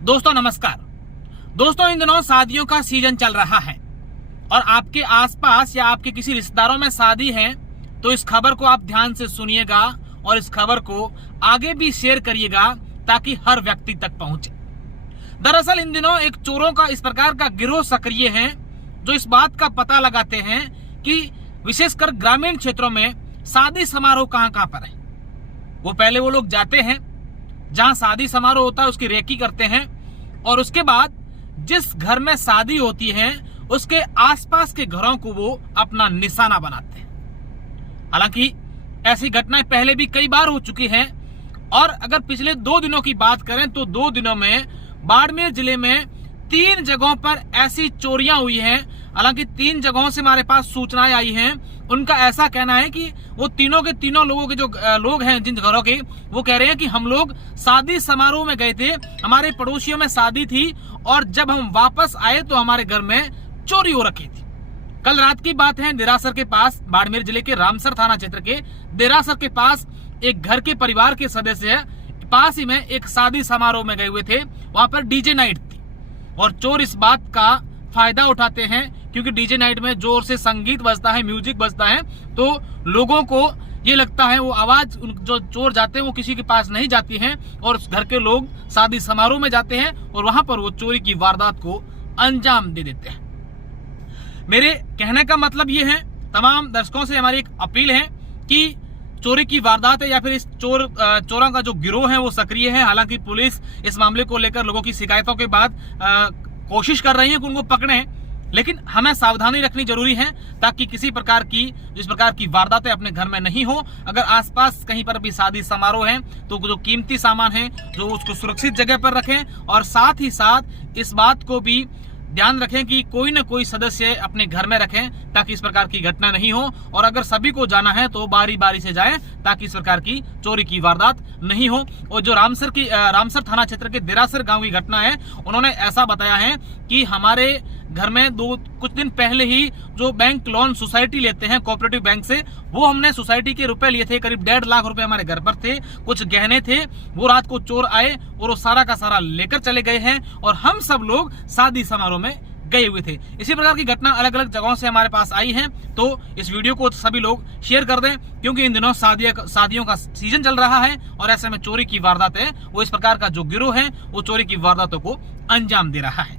दोस्तों नमस्कार। दोस्तों इन दिनों शादियों का सीजन चल रहा है और आपके आसपास या आपके किसी रिश्तेदारों में शादी है तो इस खबर को आप ध्यान से सुनिएगा और इस खबर को आगे भी शेयर करिएगा ताकि हर व्यक्ति तक पहुंचे। दरअसल इन दिनों एक चोरों का इस प्रकार का गिरोह सक्रिय है जो इस बात का पता लगाते हैं कि विशेषकर ग्रामीण क्षेत्रों में शादी समारोह कहां पर है। वो पहले वो लोग जाते हैं जहां शादी समारोह होता है, उसकी रेकी करते हैं और उसके बाद जिस घर में शादी होती है उसके आसपास के घरों को वो अपना निशाना बनाते हैं। हालांकि ऐसी घटनाएं पहले भी कई बार हो चुकी हैं और अगर पिछले 2 दिनों की बात करें तो 2 दिनों में बाड़मेर जिले में 3 जगहों पर ऐसी चोरियां हुई हैं। हालांकि 3 जगहों से हमारे पास सूचनाएं आई हैं। उनका ऐसा कहना है कि वो तीनों के तीनों लोगों के जो लोग हैं जिन घरों के, वो कह रहे हैं कि हम लोग शादी समारोह में गए थे, हमारे पड़ोसियों में शादी थी और जब हम वापस आए तो हमारे घर में चोरी हो रखी थी। कल रात की बात है, देरासर के पास, बाड़मेर जिले के रामसर थाना क्षेत्र के देरासर के पास एक घर के परिवार के सदस्य पास ही में एक शादी समारोह में गए हुए थे। वहां पर डीजे नाइट थी और चोर इस बात का फायदा उठाते हैं क्योंकि डीजे नाइट में जोर से संगीत बजता है, म्यूजिक बजता है, तो लोगों को ये लगता है वो आवाज जो चोर जाते हैं वो किसी के पास नहीं जाती है और उस घर के लोग शादी समारोह में जाते हैं और वहां पर वो चोरी की वारदात को अंजाम दे देते हैं। मेरे कहने का मतलब ये है, तमाम दर्शकों से हमारी एक अपील है कि चोरी की वारदात है या फिर इस चोरों का जो गिरोह है वो सक्रिय है। हालांकि पुलिस इस मामले को लेकर लोगों की शिकायतों के बाद कोशिश कर रही है कि उनको पकड़े, लेकिन हमें सावधानी रखनी जरूरी है ताकि किसी प्रकार की जिस प्रकार की वारदातें अपने घर में नहीं हो। अगर आसपास कहीं पर भी शादी समारोह है तो जो कीमती सामान है जो उसको सुरक्षित जगह पर रखें और साथ ही साथ इस बात को भी ध्यान रखें कि कोई न कोई सदस्य अपने घर में रखें ताकि इस प्रकार की घटना नहीं हो। और अगर सभी को जाना है तो बारी बारी से जाएं ताकि इस प्रकार की चोरी की वारदात नहीं हो। और जो रामसर थाना क्षेत्र के देरासर गांव की घटना है, उन्होंने ऐसा बताया है कि हमारे घर में कुछ दिन पहले ही जो बैंक लोन सोसाइटी लेते हैं कोऑपरेटिव बैंक से, वो हमने सोसाइटी के रुपए लिए थे, करीब 1.5 लाख रुपए हमारे घर पर थे, कुछ गहने थे। वो रात को चोर आए और वो सारा का सारा लेकर चले गए हैं और हम सब लोग शादी समारोह में गए हुए थे। इसी प्रकार की घटना अलग अलग जगहों से हमारे पास आई है, तो इस वीडियो को सभी लोग शेयर कर दें क्योंकि इन दिनों शादियों का सीजन चल रहा है और ऐसे में चोरी की वारदातें, वो इस प्रकार का जो गिरोह है वो चोरी की वारदातों को अंजाम दे रहा है।